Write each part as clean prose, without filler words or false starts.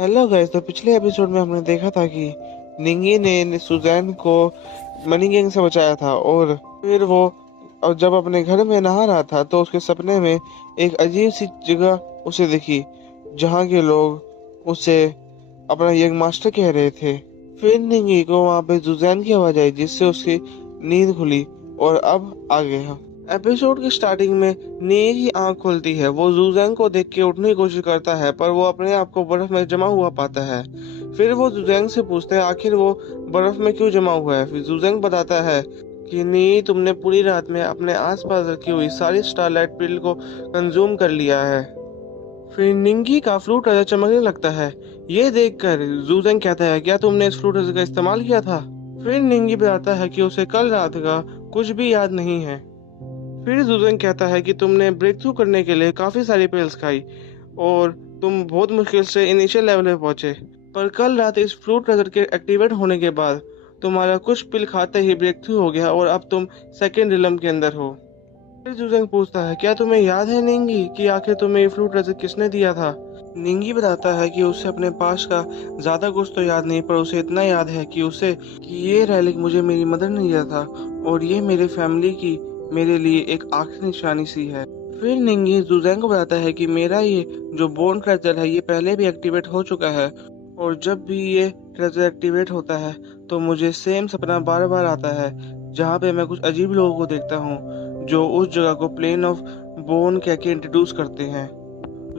Hello guys. तो पिछले episode में हमने देखा था कि निंगी ने सुजैन को मनी गैंग से बचाया था और फिर वो और जब अपने घर में नहा रहा था तो उसके सपने में एक अजीब सी जगह उसे दिखी जहाँ के लोग उसे अपना यंग मास्टर कह रहे थे। फिर निंगी को वहाँ पे सुजैन की आवाज आई जिससे उसकी नींद खुली और अब आ गया। एपिसोड की स्टार्टिंग में नी की आंख खुलती है। वो जुजैंग को देख के उठने की कोशिश करता है पर वो अपने आप को बर्फ में जमा हुआ पाता है। फिर वो जुजैंग से पूछता है आखिर वो बर्फ में क्यों जमा हुआ है। फिर जुजैंग बताता है कि नी तुमने पूरी रात में अपने आसपास रखी हुई सारी स्टारलाइट पिल को कंज्यूम कर लिया है। फिर निंगी का फ्लूट राजा चमकने लगता है। ये देखकर जुजैंग कहता है क्या तुमने इस फ्लूट राजा का इस्तेमाल किया था। फिर निंगी बताता है कि उसे कल रात का कुछ भी याद नहीं है। फिर जुजन कहता है कि तुमने ब्रेक थ्रू करने के लिए काफी सारी पिल्स खाई और तुम बहुत मुश्किल से इनिशियल लेवल पे पहुंचे, पर कल रात इस फ्लूट ट्रेजर के एक्टिवेट होने के बाद तुम्हारा कुछ पिल खाते ही ब्रेक थ्रू हो गया और अब तुम सेकेंड रिलम के अंदर हो। फिर जुजन पूछता है क्या तुम्हें याद है निंगी कि आखिर तुम्हें ये फ्लूट ट्रेजर किसने दिया था। निंगी बताता है कि उसे अपने पास का ज्यादा कुछ तो याद नहीं पर उसे इतना याद है कि ये रैलिक मुझे मेरी मदर ने दिया था और ये मेरे फैमिली की मेरे लिए एक आखिरी निशानी सी है। फिर निंगी जुजैंग को बताता है कि मेरा ये जो बोन ट्रेजर है ये पहले भी एक्टिवेट हो चुका है और जब भी ये ट्रेजर एक्टिवेट होता है तो मुझे सेम सपना बार बार आता है जहाँ पे मैं कुछ अजीब लोगों को देखता हूँ जो उस जगह को प्लेन ऑफ बोन कह के इंट्रोड्यूस करते हैं।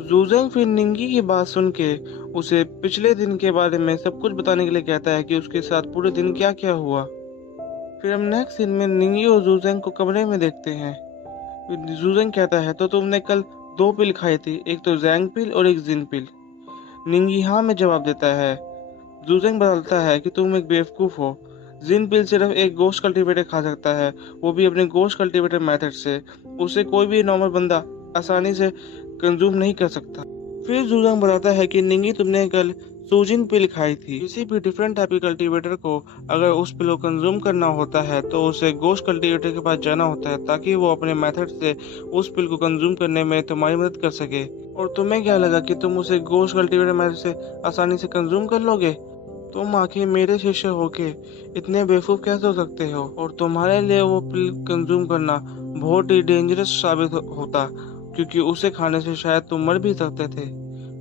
जूजेंग फिर निंगी की बात सुन के उसे पिछले दिन के बारे में सब कुछ बताने के लिए कहता है कि उसके साथ पूरे दिन क्या क्या हुआ। फिर हम नेक्स्ट सीन में निंगी और जूजेंग को कमरे में देखते हैं। जूजेंग कहता है तो तुमने कल दो पिल खाई थी, एक तो जैंग पिल और एक जिन पिल। निंगी हाँ में जवाब देता है। जूजेंग बताता है कि तुम एक बेवकूफ हो। जिन पिल सिर्फ एक गोश्त कल्टीवेटर खा सकता है, वो भी अपने गोश्त कल्टीवेटर मेथड से। उसे कोई भी नॉर्मल बंदा आसानी से कंज्यूम नहीं कर सकता। फिर जूजंग बताता है कि निंगी तुमने कल सूजिन पिल खाई थी। किसी भी डिफरेंट टाइप के कल्टीवेटर को अगर उस पिल को कंज्यूम करना होता है तो उसे गोश्त कल्टीवेटर के पास जाना होता है ताकि वो अपने मेथड से उस पिल को कंज्यूम करने में तुम्हारी मदद कर सके। और तुम्हें क्या लगा कि तुम उसे गोश्त कल्टीवेटर मेथड से आसानी से कंज्यूम कर लोगे। तुम आखिर मेरे शिष्य होके इतने बेवकूफ कैसे हो सकते हो और तुम्हारे लिए वो पिल कंज्यूम करना बहुत ही डेंजरस साबित होता क्योंकि उसे खाने से शायद तुम मर भी सकते थे।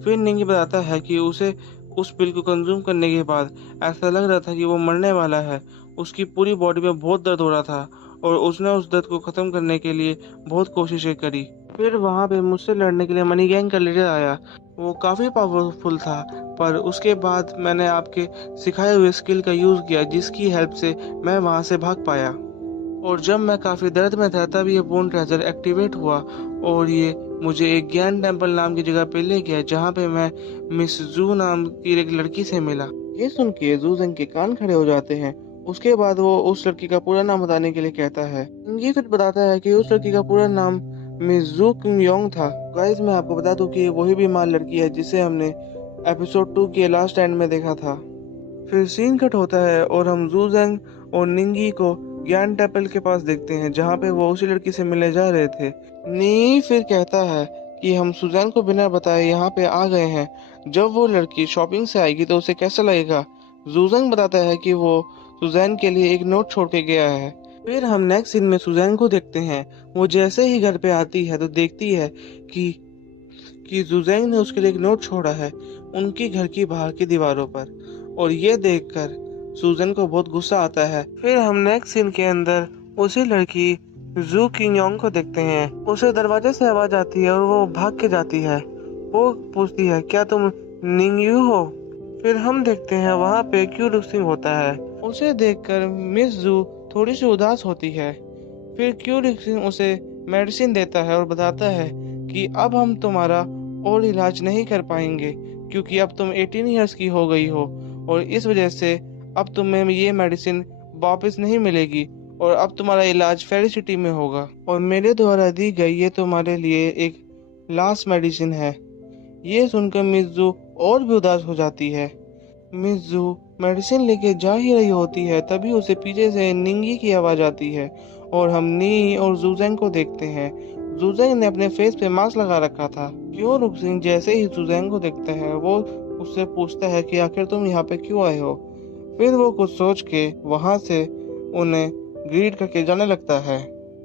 फिर निंगी बताता है कि उसे उस पिल को कंज्यूम करने के बाद ऐसा लग रहा था कि वो मरने वाला है। उसकी पूरी बॉडी में बहुत दर्द हो रहा था और उसने उस दर्द को खत्म करने के लिए बहुत कोशिशें करी। फिर वहां पे मुझसे लड़ने के लिए मनी गैंग का लीडर आया। वो काफी पावरफुल था पर उसके बाद मैंने आपके सिखाए हुए स्किल का यूज किया जिसकी हेल्प से मैं वहां से भाग पाया। और जब मैं काफी दर्द में था तब ये बोन ट्रेजर एक्टिवेट हुआ और ये मुझे एक ज्ञान टेम्पल नाम की जगह पे ले गया जहाँ पे मैं मिस जू नाम की एक लड़की से मिला। ये सुन के जूजंग के कान खड़े हो जाते हैं। उसके बाद वो उस लड़की का पूरा नाम बताने के लिए कहता है। ये फिर बताता है कि उस लड़की का पूरा नाम मिस जू किम योंग था। गाइस मैं आपको बता दूं कि वही बीमार लड़की है जिसे हमने एपिसोड 2 के लास्ट एंड में देखा था। फिर सीन कट होता है और हम जूजेंग और निंगी को ज्ञान टेम्पल के पास देखते हैं जहाँ पे वो उसी लड़की से मिलने जा रहे थे। नी फिर कहता है कि हम सुजैन को बिना बताए यहाँ पे आ गए हैं। जब वो लड़की शॉपिंग से आएगी तो उसे कैसा लगेगा। जूजेंग बताता है कि वो सुजैन के लिए एक नोट छोड़ के गया है। फिर हम नेक्स्ट सीन में सुजैन को देखते हैं। वो जैसे ही घर पे आती है तो देखती है कि जुजैंग ने उसके लिए एक नोट छोड़ा है उनके घर की बाहर की दीवारों पर और ये देखकर सूजन को बहुत गुस्सा आता है। फिर हम नेक्स्ट सीन के अंदर उसी लड़की जू किंग योंग को देखते हैं। उसे दरवाजे से आवाज आती है और वो भाग के जाती है। वो पूछती है क्या तुम निंग यू हो। फिर हम देखते हैं वहाँ पे क्यू रुक्सिंग होता है। उसे देखकर मिस जू थोड़ी सी उदास होती है। फिर क्यू रुक्सिंग उसे मेडिसिन देता है और बताता है कि अब हम तुम्हारा और इलाज नहीं कर पाएंगे क्योंकि अब तुम 18 ईयर्स की हो गई हो और इस वजह से अब तुम्हें ये मेडिसिन वापस नहीं मिलेगी और अब तुम्हारा इलाज फेरी सिटी में होगा और मेरे द्वारा दी गई ये तुम्हारे लिए एक लास्ट मेडिसिन है। ये सुनकर मिज़ू और भी उदास हो जाती है। मिज़ू मेडिसिन लेके जा ही रही होती है तभी उसे पीछे से निंगी की आवाज आती है और हम नी और जूजेंग को देखते हैं। जूजेंग ने अपने फेस पे मास्क लगा रखा था। क्यों रुक सिंह जैसे ही जूजेंग को देखता है वो उससे पूछता है कि आखिर तुम यहाँ पे क्यों आए हो। फिर वो कुछ सोच के वहां से उन्हें ग्रीट करके जाने लगता है।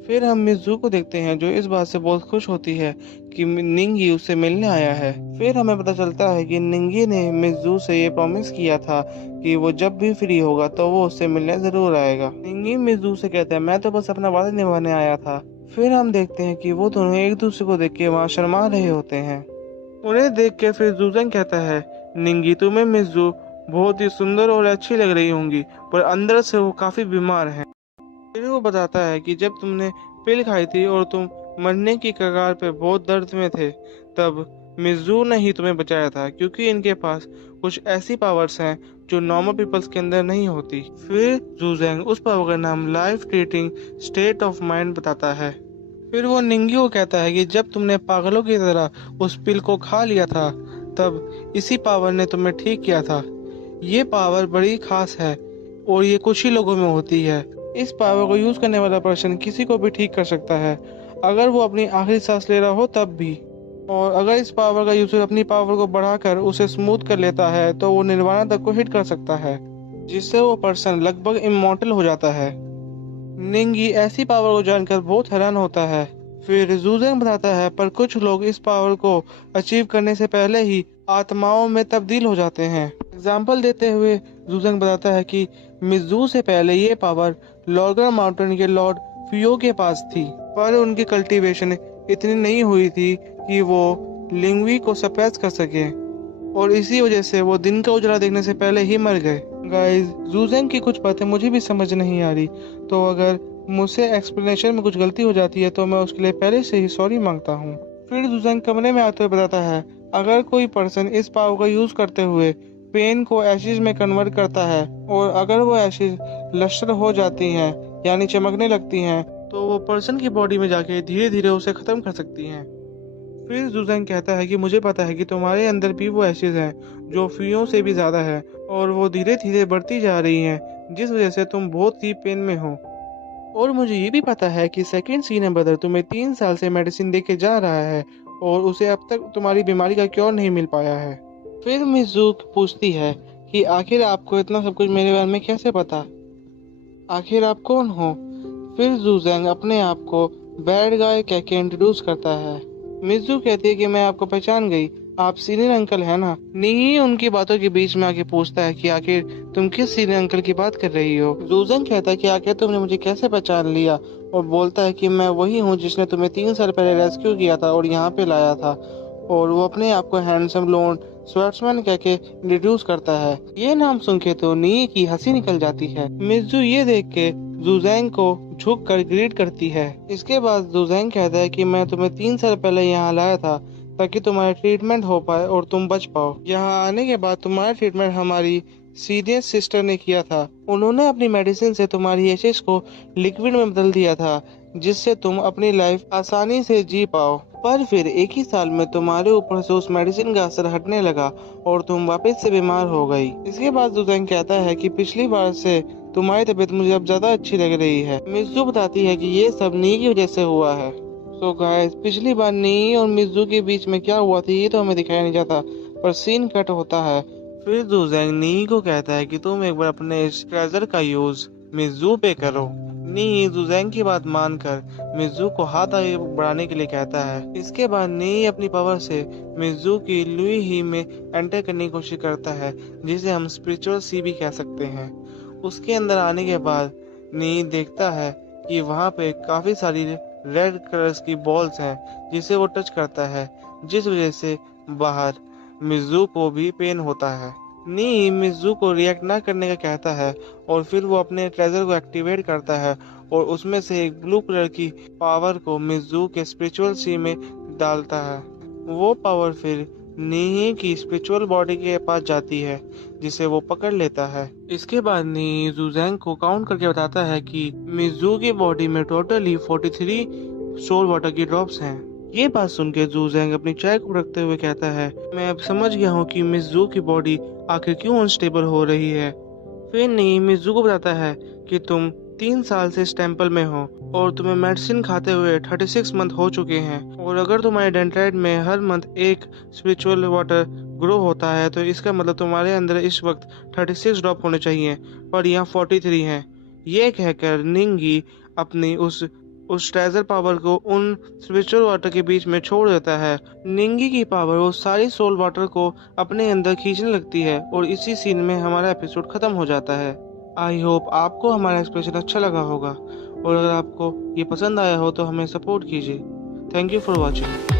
फिर हम मिज़ू को देखते हैं जो इस बात से बहुत खुश होती है कि निंगी उससे मिलने आया है। फिर हमें पता चलता है कि निंगी ने मिज़ू से ये प्रॉमिस किया था कि वो जब भी फ्री होगा तो वो उससे मिलने जरूर आएगा। निंगी मिज़ू से कहता है मैं तो बस अपना वादा निभाने आया था। फिर हम देखते हैं कि वो दोनों एक दूसरे को देख के वहाँ शर्मा रहे होते हैं। उन्हें देख के फिर जूजन कहता है निंगी तुम्हें मिज़ू बहुत ही सुंदर और अच्छी लग रही होंगी, पर अंदर से वो काफी बीमार है। फिर वो बताता है कि जब तुमने पिल खाई थी और तुम मरने की कगार पे बहुत दर्द में थे, तब मिज़ू ने ही तुम्हें बचाया था, क्योंकि इनके पास कुछ ऐसी पावर्स हैं जो नॉर्मल पीपल्स के अंदर नहीं होती। फिर जूजेंग उस पावर का नाम life treating state of mind बताता है। फिर वो निंगी को कहता है कि जब तुमने पागलों की तरह उस पिल को खा लिया था, तब इसी पावर ने तुम्हें ठीक किया था। ये पावर बड़ी खास है और ये कुछ ही लोगों में होती है। इस पावर को यूज करने वाला पर्सन किसी को भी ठीक कर सकता है, अगर वो अपनी आखिरी सांस ले रहा हो तब भी। और अगर इस पावर का यूजर अपनी पावर को बढ़ाकर उसे स्मूथ कर लेता है तो वो निर्वाणा तक को हिट कर सकता है, जिससे वो पर्सन लगभग इमॉर्टल हो जाता है। निंगी ऐसी पावर को जानकर बहुत हैरान होता है। फिर जूजेंग बताता है पर कुछ लोग इस पावर को अचीव करने से पहले ही आत्माओं में तब्दील हो जाते हैं। एग्जाम्पल देते हुए जूजेंग बताता है कि मिज़ू से पहले ये पावर लॉर्गर माउंटेन के लॉर्ड फियो के पास थी, पर उनकी कल्टीवेशन इतनी नहीं हुई थी कि वो लिंगवी को सप्रेस कर सके, और इसी वजह से वो दिन का उजाला देखने से पहले ही मर गए। गाइस, जूजेंग की कुछ बातें मुझे भी समझ नहीं आ रही, तो अगर मुझसे एक्सप्लेनेशन में कुछ गलती हो जाती है तो मैं उसके लिए पहले से ही सॉरी मांगता हूँ। फिर जूजेंग कमरे में आते हुए बताता है अगर कोई पर्सन इस पावर का यूज करते हुए पेन को एशिज में कन्वर्ट करता है, और अगर वो एशिज लश्तर हो जाती हैं यानी चमकने लगती हैं, तो वो पर्सन की बॉडी में जाके धीरे धीरे उसे खत्म कर सकती हैं। फिर जूजेंग कहता है कि मुझे पता है कि तुम्हारे अंदर भी वो एशिज हैं जो फियों से भी ज्यादा है, और वो धीरे धीरे बढ़ती जा रही हैं, जिस वजह से तुम बहुत ही पेन में हो। और मुझे ये भी पता है कि सेकंड सीनियर ब्रदर तुम्हें 3 साल से मेडिसिन दे के जा रहा है और उसे अब तक तुम्हारी बीमारी का क्योर नहीं मिल पाया है। फिर मिज़ू पूछती है कि आखिर आपको इतना सब कुछ मेरे बारे में कैसे पता, आखिर आप कौन हो। फिर जूजेंग अपने आप को बैड गाय कह के इंट्रोड्यूस करता है। मिज़ू कहती है कि मैं आपको पहचान गई, आप सीनियर अंकल है ना। नी उनकी बातों के बीच में आके पूछता है कि आखिर तुम किस सीनियर अंकल की बात कर रही हो। जूजेंग कहता है कि आखिर तुमने मुझे कैसे पहचान लिया, और बोलता है कि मैं वही हूँ जिसने तुम्हें 3 साल पहले रेस्क्यू किया था और यहाँ पे लाया था। और वो अपने आप को हैंडसम लोन स्वर्ड्समैन कह के इंट्रोड्यूस करता है। ये नाम सुन के तो नी की हंसी निकल जाती है। मिज़ू ये देख के जूजेंग को झुक कर ग्रीट करती है। इसके बाद जूजेंग कहता है कि मैं तुम्हें 3 साल पहले यहाँ लाया था ताकि तुम्हारा ट्रीटमेंट हो पाए और तुम बच पाओ। यहाँ आने के बाद तुम्हारा ट्रीटमेंट हमारी सीनियर सिस्टर ने किया था। उन्होंने अपनी मेडिसिन से तुम्हारी एशेज को लिक्विड में बदल दिया था, जिससे तुम अपनी लाइफ आसानी से जी पाओ। पर फिर एक ही साल में तुम्हारे ऊपर से उस मेडिसिन का असर हटने लगा और तुम वापस से बीमार हो गई। इसके बाद जूजेंग कहता है कि पिछली बार से तुम्हारी तबीयत मुझे अब ज्यादा अच्छी लग रही है। मिज़ू बताती है कि ये सब नी की वजह से हुआ है। सो गाइस, पिछली बार नी और मिज़ू के बीच में क्या हुआ था ये तो हमें दिखाया नहीं जाता, पर सीन कट होता है। फिर जूजेंग नी को कहता है कि तुम एक बार अपने इस ट्रेजर का यूज मिज़ू पे करो। नी जूजेंग की बात मानकर मिज़ू को हाथ आगे बढ़ाने के लिए कहता है। इसके बाद नी अपनी पावर से मिज़ू की लुई ही में एंटर करने की कोशिश करता है, जिसे हम स्पिरिचुअल सी भी कह सकते हैं। उसके अंदर आने के बाद नी देखता है कि वहाँ पे काफी सारी रेड कलर्स की बॉल्स हैं, जिसे वो टच करता है, जिस वजह से बाहर मिज़ू को भी पेन होता है। नी मिज़ू को रिएक्ट ना करने का कहता है और फिर वो अपने ट्रेजर को एक्टिवेट करता है और उसमें से एक ब्लू कलर की पावर को मिज़ू के स्पिरिचुअल सी में डालता है। वो पावर फिर नी की स्पिरिचुअल बॉडी के पास जाती है, जिसे वो पकड़ लेता है। इसके बाद नी जूजेंग को काउंट करके बताता है कि मिज़ू की बॉडी में टोटली 43 सोल वाटर की ड्रॉप्स हैं। ये बात सुन के जूजेंग अपनी चाय को रखते हुए कहता है मैं अब समझ गया हूँ कि मिज़ू की बॉडी आखिर क्यों अनस्टेबल हो रही है। फिर नी मिज़ू को बताता है कि तुम 3 साल से इस टेम्पल में हो और तुम्हें मेडिसिन खाते हुए 36 मंथ हो चुके हैं, और अगर तुम्हारे डेंट्राइड में हर मंथ एक स्पिरिचुअल वाटर ग्रो होता है तो इसका मतलब तुम्हारे अंदर इस वक्त 36 ड्रॉप होने चाहिए, पर यहाँ 43 हैं। ये कहकर निंगी अपनी उस ट्रेजर पावर को उन स्पिरिचुअल वाटर के बीच में छोड़ देता है। निंगी की पावर वो सारी सोल वाटर को अपने अंदर खींचने लगती है और इसी सीन में हमारा एपिसोड खत्म हो जाता है। आई होप आपको हमारा एक्सप्रेशन अच्छा लगा होगा, और अगर आपको ये पसंद आया हो तो हमें सपोर्ट कीजिए। Thank you for watching.